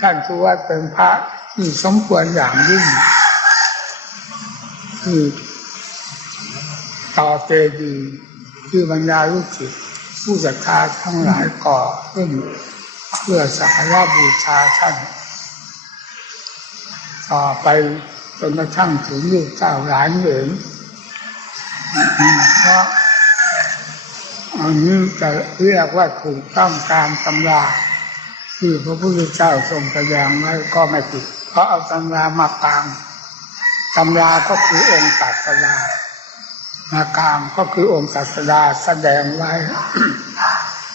ท่านคือว่าเป็นพระที่สมควรอย่างยิ่งคือต่อเจดีย์ที่บรรดาลูกศิษย์ผู้ศรัทธาทั้งหลายก่อขึ้นเพื่อสักการะบูชาท่านต่อไปจนกระทั่งถึงลูกเจ้าหลานเหลนเพราะอันนี้จะเรียกว่าถูกต้องตามตำรา ที่พระพุทธเจ้าทรงแสดงไว้ก็ไม่ผิด เพราะเอาตำรามากลางตำราก็คือองค์ศาสดามากลางก็คือองค์ศาสดาแสดงไว้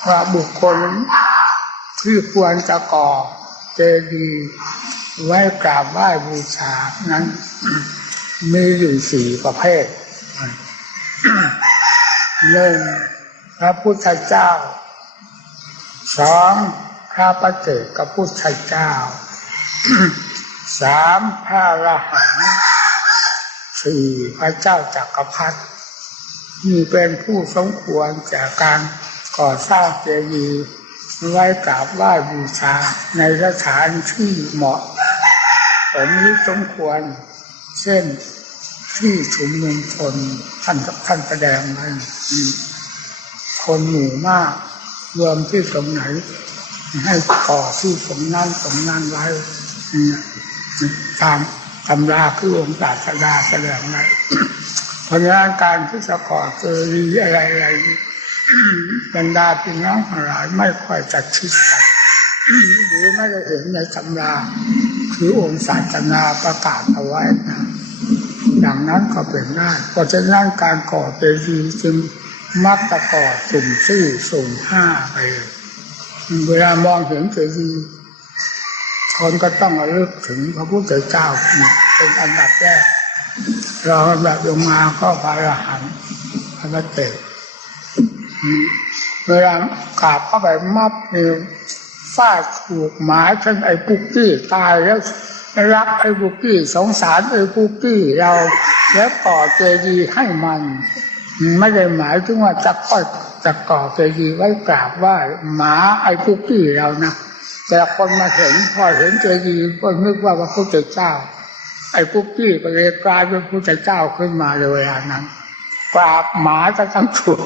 ว่าบุคคลที่ควรจะก่อเจดีย์ไว้กราบไหว้บูชานั้น มีอยู่สี่ประเภทหนึ่งพระพุทธเจ้าสอง พระประเจกพุทธเจ้าสามพระรหันสี่พระเจ้าจักรพรรดินี่เป็นผู้สมควรจากการก่อสร้างเจดีย์ไว้กราบไหว้บูชาในสถานที่เหมาะสมนี้สมควร เช่นที่ชุมนุมชนท่านท่านแสดงไว้คนหมู่มากรวมที่ตรงไหน ให้ก่อที่ตรงนั้นตรงนั้นไว้เนี่ยตามตำราคือองค์ศาสดาแสดงไว้เพราะฉะนั้นการที่จะก่อเจดีอะไรอะไรบรรดาพี่น้องทั้งหลายไม่ค่อยจะคิดกันหรือไม่ได้เห็นในตำราคือองค์ศาสนาประกาศเอาไว้นะอย่างนั้นก็เป็นได้เพราะฉะนั้นการก่อเจดีย์จึงมักจะก่อสุ่มสี่สุ่มห้าไปเลย เวลามองเห็นเจดีย์คนก็ต้องระลึกถึงพระพุทธเจ้าเป็นอันดับแรกรองอันดับลงมาก็พระอรหันต์พระเตศเวลากราบเข้าไปมับนี่ฟาดถูกหมาฉันไอ้ปุกกี้ตายแล้วรักไอ้ปุกกี้สงสารไอ้ปุกกี้เราแล้วก่อเจดีย์ให้มัน ไม่ได้หมายถึงว่าจะค่อย จะก่อเจดีย์ไว้กราบไหว่าหมาไอ้ปุกกี้เรานะแต่คนมาเห็นพอเห็นเจดีย์ก็นึกว่าพระพุทธเจ้า ไอ้ปุกกี้ก็เลยกลายเป็นพระพุทธเจ้าขึ้นมาเลยเวลานั้นกราบหมาจะทั้งตัว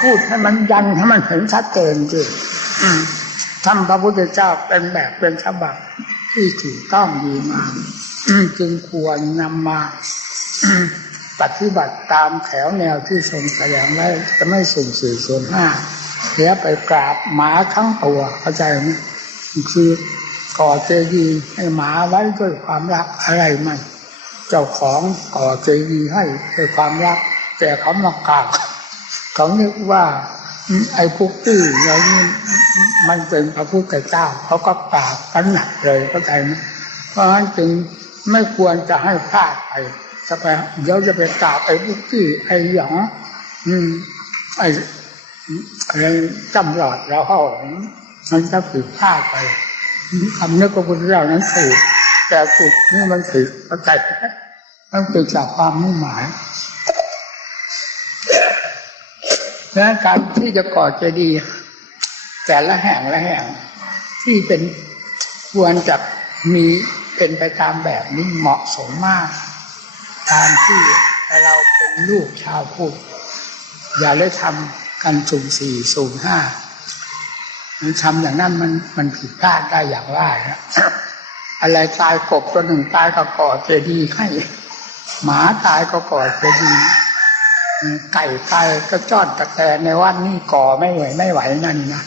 พูดให้มันยันให้มันเห็นชัดเจนสิอืมทำพระพุทธเจ้าเป็นแบบเป็นฉบับที่ถูกต้องดีงามอืมจึงควรนำมา ปฏิบัติตามแถวแนวที่ทรงแสดงไว้จะไม่สุ่มสี่ส่วนห้าเสียไปกราบหมาทั้งตัวเข้าใจไหมคือก่อเจดีย์ให้หมาไว้ด้วยความรักอะไรมันเจ้าของก่อเจดีย์ให้ด้วยความรัก แต่เขามากราบเขานึกว่าไอ้พวกตี้อเรานี่มันเป็นพระพุทธเจ้าเขาก็ปราบกันหนักเลยเข้าใจไหมเพราะฉะนั้นจึงไม่ควรจะให้พลาดไป จะไปเดี๋ยวจะไปกราบไอ้พวกตี้ไอ้หยองอืม ไอ้อะไรจำหลอดแล้วเขามันจะผิดพลาดไปคำนึกของพระพุทธเจ้านั้นถูกแต่ถูกนี่มันผิดเข้าใจไหมมันเกิดจากความมุ่งหมายดังนั้นการที่จะก่อเจดีย์แต่ละแห่งละแห่ง ที่เป็นควรจะมีเป็นไปตามแบบนี้เหมาะสมมาก ตามที่เราเป็นลูกชาวพุทธอย่าเลยทำกันสุ่มสี่สุ่มห้ามันทำอย่างนั้นมันมันผิดพลาดได้อย่างว่านะอะไรตายกบตัวหนึ่งตายก็ก่อเจดีย์ให้ หมาตายก็ก่อเจดีย์ไก่ตายก็จอดตะแกในวัดนี้ก่อไม่ไหวไม่ไหวนั่นนะ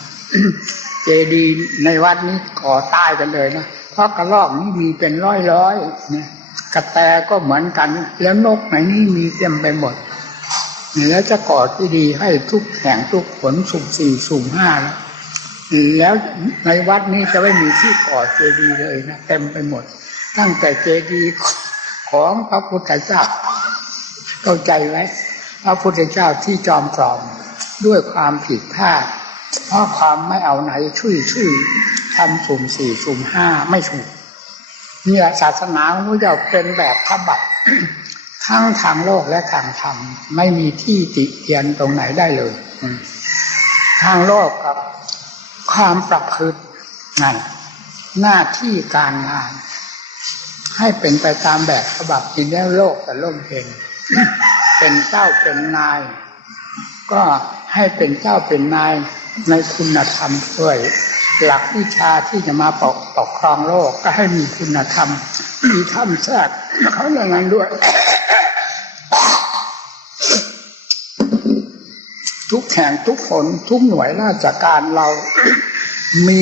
เจดีย์ในวัดนี้ก่อตายกันเลยนะเพราะกระรอกนี่มีเป็นร้อยร้อยเนี่ย กระแตก็เหมือนกัน แล้วนกไหนนี่มีเต็มไปหมดแล้วจะก่อที่ดีย์ให้ทุกแห่งทุกขนสุ่มสี่สุ่มห้าแล้วแล้วในวัดนี้จะไม่มีที่ก่อเจดีย์เลยนะเต็มไปหมด ตั้งแต่เจดีย์ของพระพุทธเจ้าเข้าใจไหมพระพุทธเจ้าที่จอมปลอมด้วยความผิดพลาดเพราะความไม่เอาไหนช่วยช่วยทำสุ่มสี่สุ่มห้าไม่ถูก นี่ยศาสนาของพระเจ้าเป็นแบบฉบับทั้งทางโลกและทางธรรม ไม่มีที่ติเตียนตรงไหนได้เลยทางโลกกับความประพฤตินั่นหน้าที่การงาน ให้เป็นไปตามแบบฉบับจริงแล้วโลกแต่ล่มเพลงเป็นเจ้าเป็นนาย ก็ให้เป็นเจ้าเป็นนายในคุณธรรมด้วย หลักวิชาที่จะมาปกปกครองโลกก็ให้มีคุณธรรม มีธรรมแทรกเขาอย่างนั้นด้วย ทุกแห่งทุกคนทุกหน่วยราชการเรามี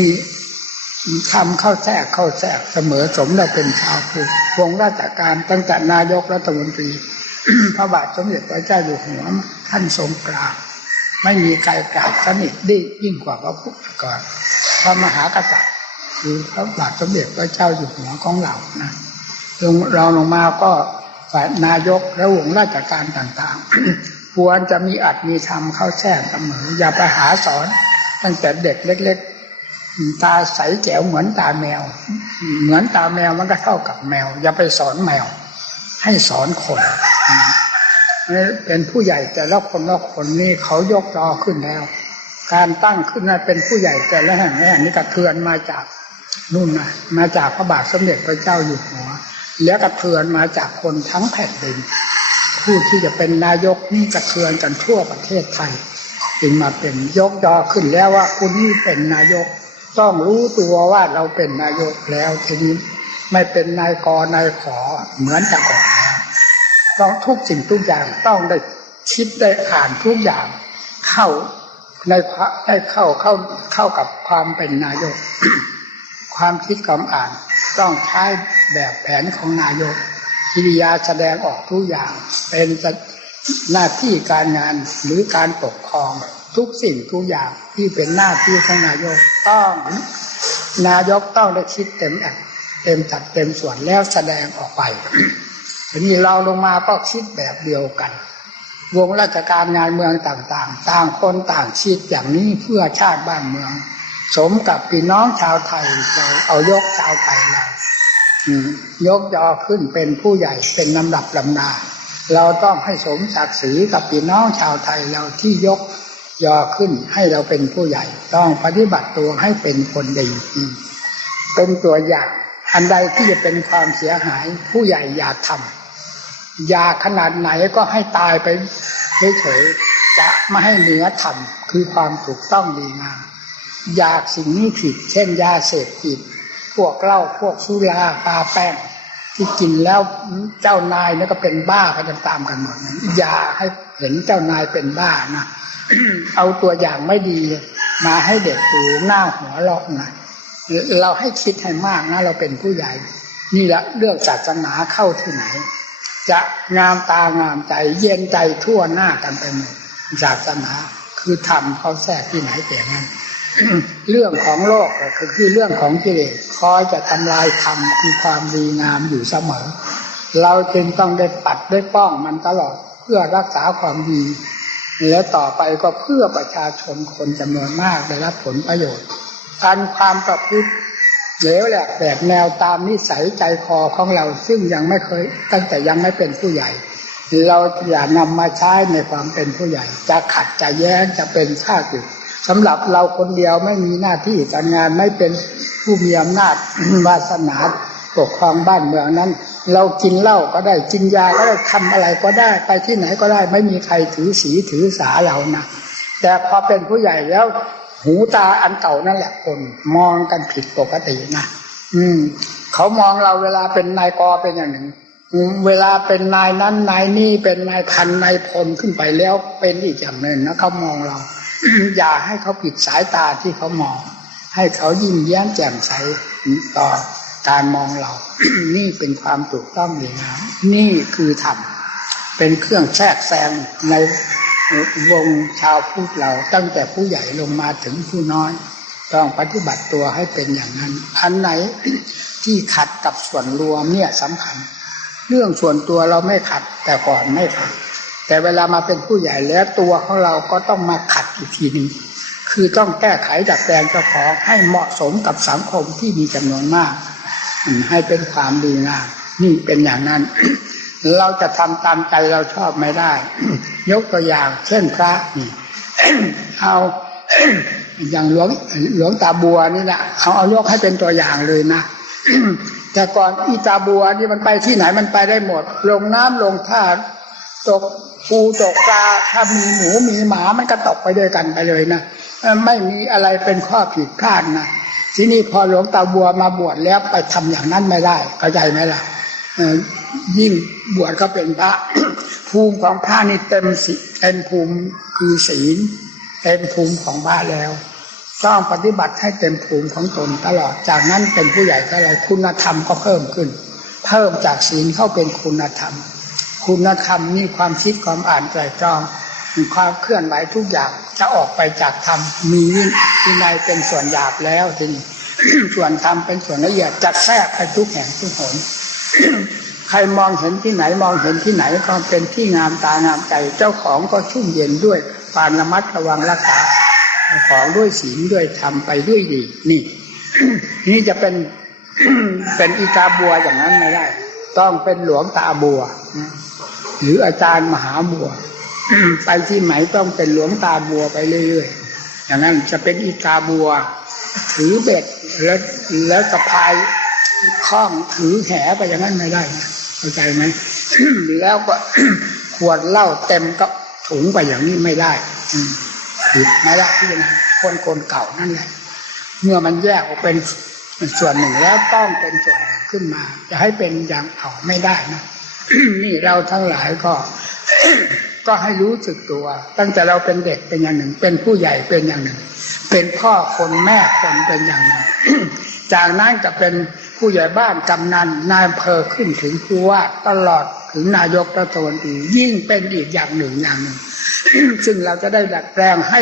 ทำเข้าแทรกเข้าแทรกเสมอสมเราเป็นชาวพุทธวงราชการตั้งแต่นายกรัฐมนตรีพระบาทสมเด็จพระเจ้าอยู่หัวท่านทรงกราบไม่มีใครกราบสนิทได้ยิ่งกว่าพระพุทธก่อน พระมหากษัตริย์คือพระบาทสมเด็จพระเจ้าอยู่หัวของเรานะลงเราลงมาก็ฝ่ายนายกและวงราชการต่างๆควรจะมีอัดมีธรรมเข้าแทรกเสมออย่าไปหาสอน ตั้งแต่เด็กเล็ก ๆ ตาใสแจ๋วเหมือนตาแมว เหมือนตาแมวมันก็เท่ากับแมว อย่าไปสอนแมว ให้สอนคนเป็นผู้ใหญ่แต่ละคนละคนนี่เขายกจอขึ้นแล้ว การตั้งขึ้นนั้นเป็นผู้ใหญ่แต่ละแห่งละแห่งนี่กระเทือนมาจากนู่นนะมาจากพระบาทสมเด็จพระเจ้าอยู่หัว แล้วกระเทือนมาจากคนทั้งแผ่นดินผู้ที่จะเป็นนายกนี่กระเทือนกันทั่วประเทศไทยจึงมาเป็นยกยอขึ้นแล้วว่าคุณนี่เป็นนายก ต้องรู้ตัวว่าเราเป็นนายกแล้วทีนี้ไม่เป็นนายกนายขอเหมือนแต่ก่อนต้องทุกสิ่งทุกอย่างต้องได้คิดได้อ่านทุกอย่างเข้า ในพระได้เข้าเข้าเข้ากับความเป็นนายก ความคิดความอ่าน ต้องใช้แบบแผนของนายกกิริยาแสดงออกทุกอย่าง เป็นหน้าที่การงานหรือการปกครองทุกสิ่งทุกอย่างที่เป็นหน้าที่ของนายกต้อง นายกต้องได้คิดเต็มแอบเต็มจัดเต็มส่วนแล้วแสดงออกไปทีนี้เราลงมาก็คิดแบบเดียวกัน วงราชการงานเมืองต่างๆ ต่างคนต่างคิดอย่างนี้เพื่อชาติบ้านเมือง สมกับพี่น้องชาวไทยเราเอายกชาวไทยเรายกยอขึ้นเป็นผู้ใหญ่เป็นลำดับลำดาเราต้องให้สมศักดิ์ศรีกับพี่น้องชาวไทยเราที่ยกยอขึ้นให้เราเป็นผู้ใหญ่ ต้องปฏิบัติตัวให้เป็นคนดีเป็นตัวอย่างอันใดที่จะเป็นความเสียหายผู้ใหญ่อย่าทำ อย่าขนาดไหนก็ให้ตายไปเฉยๆจะไม่ให้เหนือทำคือความถูกต้องดีงามอยากสิ่งนี้ผิด เช่นยาเสพติด พวกเหล้าพวกสุราปลาแป้ง ที่กินแล้วเจ้านายนี่ก็เป็นบ้ากันตามๆกันหมดอย่าให้เห็นเจ้านายเป็นบ้านะเอาตัวอย่างไม่ดีมาให้เด็กดูหน้าหัวเราะนะเราให้คิดให้มากนะ เราเป็นผู้ใหญ่ นี่แหละเรื่องศาสนาเข้าที่ไหน จะงามตางามใจ เย็นใจทั่วหน้ากันไปหมดศาสนาคือทำเขาแทรกที่ไหนแต่นั้นเรื่องของโลกก็คือเรื่องของกิเลสคอยจะทำลายธรรมคือความดีงามอยู่เสมอ เราจึงต้องได้ปัดได้ป้องมันตลอดเพื่อรักษาความดีและต่อไปก็เพื่อประชาชนคนจำนวนมากได้รับผลประโยชน์การความประพฤติ เหลวแหลกแบกแนวตามนิสัยใจคอของเราซึ่งยังไม่เคย ตั้งแต่ยังไม่เป็นผู้ใหญ่ เราอย่านำมาใช้ในความเป็นผู้ใหญ่ จะขัดจะแย้งจะเป็นข้าศึกสำหรับเราคนเดียวไม่มีหน้าที่การงานไม่เป็นผู้มีอำนาจวาสนาปกครองบ้านเมืองนั้น เรากินเหล้าก็ได้กินยาก็ได้ทำอะไรก็ได้ไปที่ไหนก็ได้ ไม่มีใครถือสีถือสาเรานะแต่พอเป็นผู้ใหญ่แล้ว หูตาอันเก่านั่นแหละคนมองกันผิดปกตินะอืม เขามองเราเวลาเป็นนายกอเป็นอย่างหนึ่งเวลาเป็นนายนั้นนายนี่เป็นนายพันนายพลขึ้นไปแล้วเป็นอีกอย่างหนึ่งนะเขามองเรา อย่าให้เขาผิดสายตาที่เขามอง ให้เขายิ้มแย้มแจ่มใสต่อการมองเรา นี่เป็นความถูกต้องเลยนะนี่คือธรรมเป็นเครื่องแทรกแซงใน วงชาวพุทธเราตั้งแต่ผู้ใหญ่ลงมาถึงผู้น้อย ต้องปฏิบัติตัวให้เป็นอย่างนั้น อันไหนที่ขัดกับส่วนรวมเนี่ยสำคัญ เรื่องส่วนตัวเราไม่ขัดแต่ก่อนไม่ขัด แต่เวลามาเป็นผู้ใหญ่แล้วตัวของเราก็ต้องมาขัดอีกทีหนึ่งคือต้องแก้ไขดัดแปลงเจ้าของให้เหมาะสมกับสังคมที่มีจำนวนมาก ให้เป็นความดีงามนี่เป็นอย่างนั้น เราจะทำตามใจเราชอบไม่ได้ ยกตัวอย่าง เช่นพระนี่เอาอย่างหลวงหลวงตาบัวนี่นะเอาเอายกให้เป็นตัวอย่างเลยนะแต่ก่อนอีตาบัวนี่มันไปที่ไหนมันไปได้หมด ลงน้ำลงท่าตกปูตกปลาถ้ามีหมูมีหมามันก็ตกไปด้วยกันไปเลยนะไม่มีอะไรเป็นข้อผิดพลาดนะที่นี้พอหลวงตาบัวมาบวชแล้วไปทำอย่างนั้นไม่ได้เข้าใจไหมล่ะ ยิ่งบวชก็เป็นพระ ภูมิของพระนี่เต็มสิเต็มภูมิคือศีล เต็มภูมิของพระแล้ว ต้องปฏิบัติให้เต็มภูมิของตนตลอดจากนั้นเป็นผู้ใหญ่เท่าไรคุณธรรมก็เพิ่มขึ้น เพิ่มจากศีลเข้าเป็นคุณธรรม คุณธรรมนี่ความคิดความอ่านไตรตรองความเคลื่อนไหวทุกอย่างจะออกไปจากธรรมมีวิวินัยเป็นส่วนหยาบแล้วทีนี้ส่วนธรรมเป็นส่วนละเอียดจัดแทรกไปทุกแห่งทุกหน ใครมองเห็นที่ไหนมองเห็นที่ไหนก็เป็นที่งามตางามใจ เจ้าของก็ชุ่มเย็นด้วยความระมัดระวังรักษาของด้วยศีลด้วยธรรมไปด้วยดี นี่ นี่จะเป็นเป็นอีกาบัวอย่างนั้นไม่ได้ ต้องเป็นหลวงตาบัว หรืออาจารย์มหาบัว ไปที่ไหนต้องเป็นหลวงตาบัวไปเรื่อยๆอย่างนั้นจะเป็นอีกาบัว ถือเบ็ดแล้วแล้วกระพายคล้องถือแหไปอย่างนั้นไม่ได้นะ เข้าใจไหมแล้วก็ขวดเหล้าเต็มก็ถุงไปอย่างนี้ไม่ได้อืมผิดไม่ได้ที่นะคนคนเก่านั่นแหละ เมื่อมันแยกออกเป็นส่วนหนึ่งแล้วต้องเป็นส่วนหนึ่งขึ้นมา จะให้เป็นอย่างเก่าไม่ได้นะนี่เราทั้งหลายก็ก็ให้รู้สึกตัว ตั้งแต่เราเป็นเด็กเป็นอย่างหนึ่ง เป็นผู้ใหญ่เป็นอย่างหนึ่ง เป็นพ่อคนแม่คนเป็นอย่างหนึ่ง จากนั้นจะเป็น ผู้ใหญ่บ้านกำนันนายอำเภอขึ้นถึงผู้ว่าตลอดถึงนายกรัฐมนตรียิ่งเป็นอีกอย่างหนึ่งอย่างหนึ่ง ซึ่งเราจะได้ดัดแปลงให้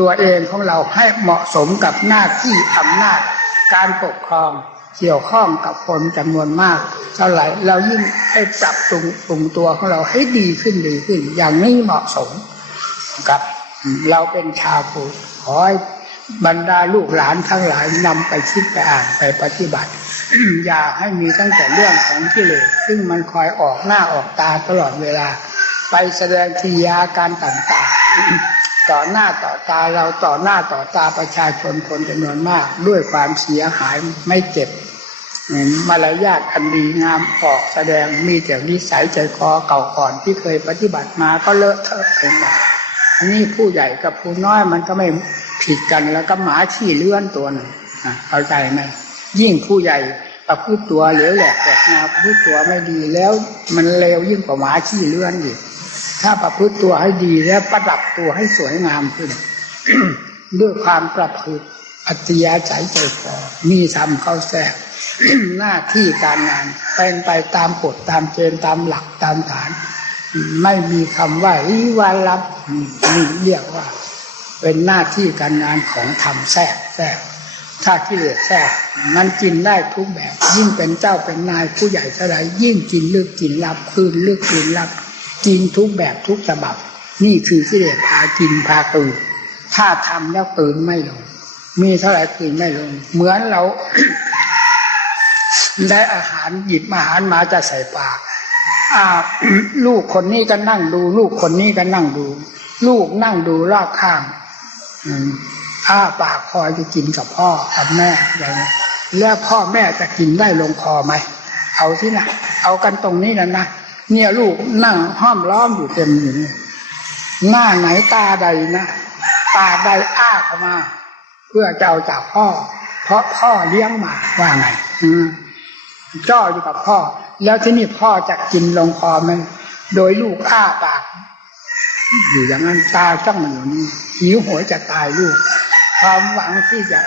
ตัวเองของเราให้เหมาะสมกับหน้าที่อำนาจ การปกครองเกี่ยวข้องกับคนจำนวนมาก เท่าไหร่เรายิ่งให้ปรับปรุงปรุงตัวของเราให้ดีขึ้นดีขึ้น อย่างนี้เหมาะสมกับ เราเป็นชาวพุทธขอให้บรรดาลูกหลานทั้งหลายนำไปคิดไปอ่านไปปฏิบัติ อย่าให้มีตั้งแต่เรื่องของกิเลสซึ่งมันคอยออกหน้าออกตาตลอดเวลา ไปแสดงกิยาการต่างๆ ต่อหน้าต่อตาเราต่อหน้าต่อตาประชาชนคนจำนวนมาก ด้วยความเสียหายไม่เจ็บมารยาทอันดีงามออกแสดงมีแต่นิสัยใจคอเก่าก่อนที่เคยปฏิบัติมาก็เลอะเทอะไปหมดนี่ผู้ใหญ่กับผู้น้อยมันก็ไม่ผิดกันแล้วก็หมาขี้เลื่อนตัวหนึ่งเข้าใจไหม ยิ่งผู้ใหญ่ประพฤติตัวเหลวแหลกแตกแนวประพฤติตัวไม่ดีแล้วมันเลวยิ่งกว่าหมาขี้เลื่อนอีกถ้าประพฤติตัวให้ดีแล้วประดับตัวให้สวยงามขึ้นด้วยความประพฤติอัตยาใจใจคอมีทำเข้าแทรกหน้าที่การงานเป็นไปตามกฎตามเกณฑ์ตามหลักตามฐาน ไม่มีคำว่าวิวารับนี่เรียกว่า เป็นหน้าที่การงานของธรรมแทรกแทรก ถ้ากิเลสแทรกมันกินได้ทุกแบบ ยิ่งเป็นเจ้าเป็นนายผู้ใหญ่เท่าไรยิ่งกินเลือกกินรับคืนเลือกคืนรับ กินทุกแบบทุกฉบับ นี่คือกิเลสพากินพาตื่นถ้าทำแล้วตื่นไม่ลง มีเท่าไหร่ตื่นไม่ลง เหมือนเรา ได้อาหารหยิบอาหารมาจะใส่ปากอ่าลูกคนนี้ก็นั่งดู ลูกคนนี้ก็นั่งดู ลูกนั่งดูรอบข้าง อ้าปากคอยจะกินกับพ่อกับแม่อย่างนี้แล้วพ่อแม่จะกินได้ลงคอไหมเอาที่นะเอากันตรงนี้นะนะเนี่ยลูกนั่งห้อมล้อมอยู่เต็มอยู่นี่หน้าไหนตาใดนะตาใดอ้าเข้ามา เพื่อจะเอาจากพ่อ เพราะพ่อเลี้ยงมาว่าไง อืมจ้ออยู่กับพ่อ แล้วที่นี่พ่อจะกินลงคอไหมโดยลูกอ้าปากอยู่อย่างนั้นตาจ้องมันอยู่นี่หิวโหยจะตายลูก ความหวังที่จะ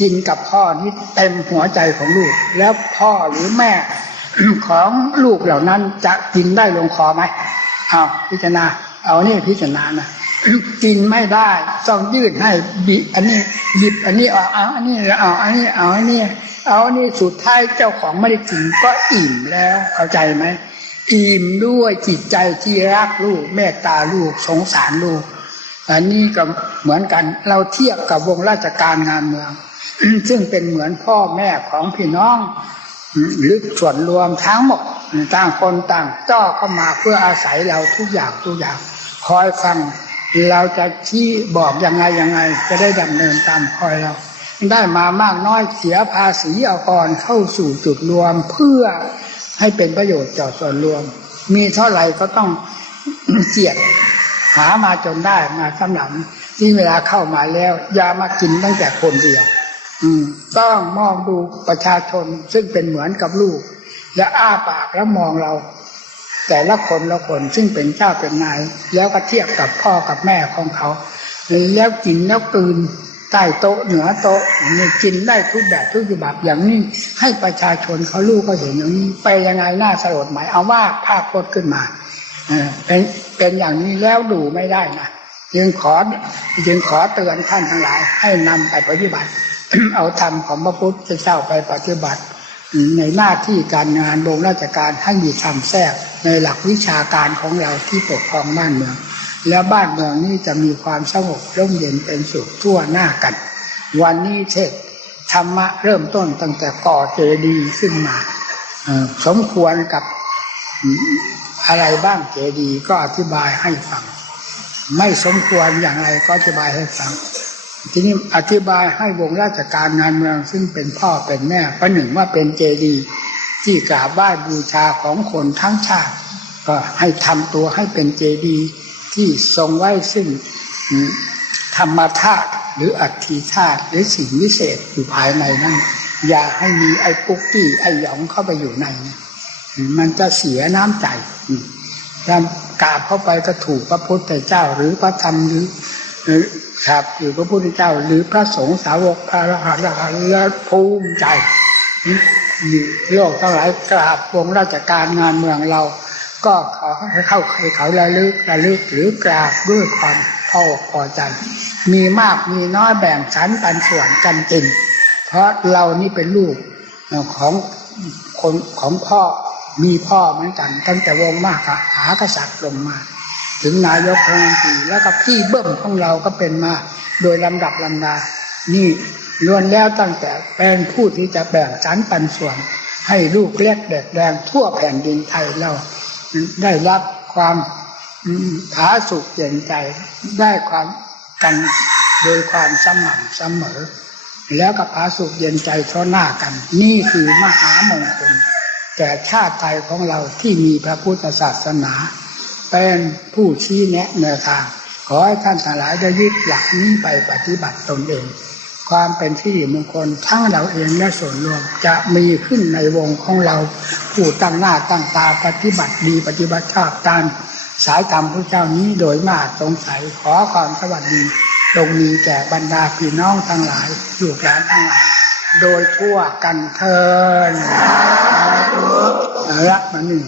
กินกับพ่อนี่เต็มหัวใจของลูก แล้วพ่อหรือแม่ของลูกเหล่านั้นจะกินได้ลงคอไหมเอาพิจารณา เอานี่พิจารณานะกินไม่ได้ ต้องยืดให้บิอันนี้หยิบอันนี้เอาเอาอันนี้เอาอันนี้เอาอันนี้เอาอันนี้สุดท้ายเจ้าของไม่ได้กินก็อิ่มแล้วเข้าใจไหมอิ่มด้วยจิตใจที่รักลูกเมตตาลูกสงสารลูก อันนี้ก็เหมือนกันเราเทียบกับวงราชการงานเมือง ซึ่งเป็นเหมือนพ่อแม่ของพี่น้องหรือส่วนรวมทั้งหมดต่างคนต่างจ้อเข้ามาเพื่ออาศัยเราทุกอย่างทุกอย่างคอยฟังเราจะชี้บอกยังไงยังไง จะได้ดำเนินตามคอยเรา ได้มามากน้อยเสียภาษีเอาก่อนเข้าสู่จุดรวมเพื่อให้เป็นประโยชน์ต่อส่วนรวม มีเท่าไหร่ก็ต้องเจียด หามาจนได้มาสำหรับที่เวลาเข้ามาแล้วอย่ามากินตั้งแต่คนเดียว อืม ต้องมองดูประชาชนซึ่งเป็นเหมือนกับลูก และอ้าปากแล้วมองเรา แต่ละคนละคนซึ่งเป็นเจ้าเป็นนาย แล้วก็เทียบกับพ่อกับแม่ของเขา แล้วกินแล้วกลืนใต้โต๊ะเหนือโต๊ะนี่กินได้ทุกแบบทุกฉบับอย่างนี้ ให้ประชาชนเขาลูกก็เห็นอย่างนี้ ไปยังไงน่าสลดไหมเอาว่าภาพพจน์ขึ้นมา เออเป็น เป็นอย่างนี้แล้วดูไม่ได้นะจึงขอจึงขอเตือนท่านทั้งหลาย ให้นำไปปฏิบัติ เอาธรรมของพระพุทธเจ้าไปปฏิบัติ ในหน้าที่การงานวงราชการให้มีธรรมแทรกในหลักวิชาการของเราที่ปกครองบ้านเมือง แล้วบ้านเมืองนี้จะมีความสงบร่มเย็นเป็นสุขทั่วหน้ากัน วันนี้เทศธรรมะเริ่มต้นตั้งแต่ก่อเจดีย์ขึ้นมาสมควรกับ อะไรบ้างเจดีย์ก็อธิบายให้ฟัง ไม่สมควรอย่างไรก็อธิบายให้ฟัง ทีนี้อธิบายให้วงราชการงานเมืองซึ่งเป็นพ่อเป็นแม่ประหนึ่งว่าเป็นเจดีย์ที่กราบไหว้บูชาของคนทั้งชาติ ก็ให้ทำตัวให้เป็นเจดีย์ที่ทรงไว้ซึ่งธรรมธาตุหรืออัตถิธาตุหรือสิ่งวิเศษอยู่ภายในนั้น อย่าให้มีไอ้ปุ๊กกี้ไอ้หยองเข้าไปอยู่ในนะ มันจะเสียน้ำใจถ้ากราบเข้าไปก็ถูกพระพุทธเจ้า หรือพระธรรมหรือครับหรือพระพุทธเจ้า หรือพระสงฆ์สาวกพระอรหันต์และภูมิใจนี่โลกทั้งหลายกราบวงราชการงานเมืองเรา ก็ขอให้เข้าให้เขาระลึกระลึกหรือกราบด้วยความพออพอใจ มีมากมีน้อยแบ่งชั้นปันส่วนกันจริงเพราะเรานี่เป็นลูกของคนของพ่อ มีพ่อเหมือนกัน ตั้งแต่วงมากหากษัตริย์ลงมา ถึงนายกรัฐมนตรีแล้วก็พี่เบิ้มของเราก็เป็นมาโดยลำดับลำดา นี่ล้วนแล้วตั้งแต่เป็นผู้ที่จะแบ่งสรรปันส่วน ให้ลูกเล็กเด็กแดงทั่วแผ่นดินไทยเราได้รับความผาสุกเย็นใจได้ความกันโดยความสม่ำเสมอ แล้วก็ผาสุกเย็นใจเพราะหน้ากัน นี่คือมหามงคล แก่ชาติไทยของเราที่มีพระพุทธศาสนา เป็นผู้ชี้แนะแนวทาง ขอให้ท่านทั้งหลายได้ยึดหลักนี้ไปปฏิบัติตนเอง ความเป็นที่มงคลทั้งเราเองและส่วนรวมจะมีขึ้นในวงของเรา ผู้ตั้งหน้าตั้งตาปฏิบัติดีปฏิบัติชอบตามสายธรรมพระเจ้านี้โดยมากสงสัยขอความสวัสดีจงมีแก่บรรดาพี่น้องทั้งหลายลูกหลานทั้งหลายโดยทั่วกันเทิน เอาละมาหนึ่ง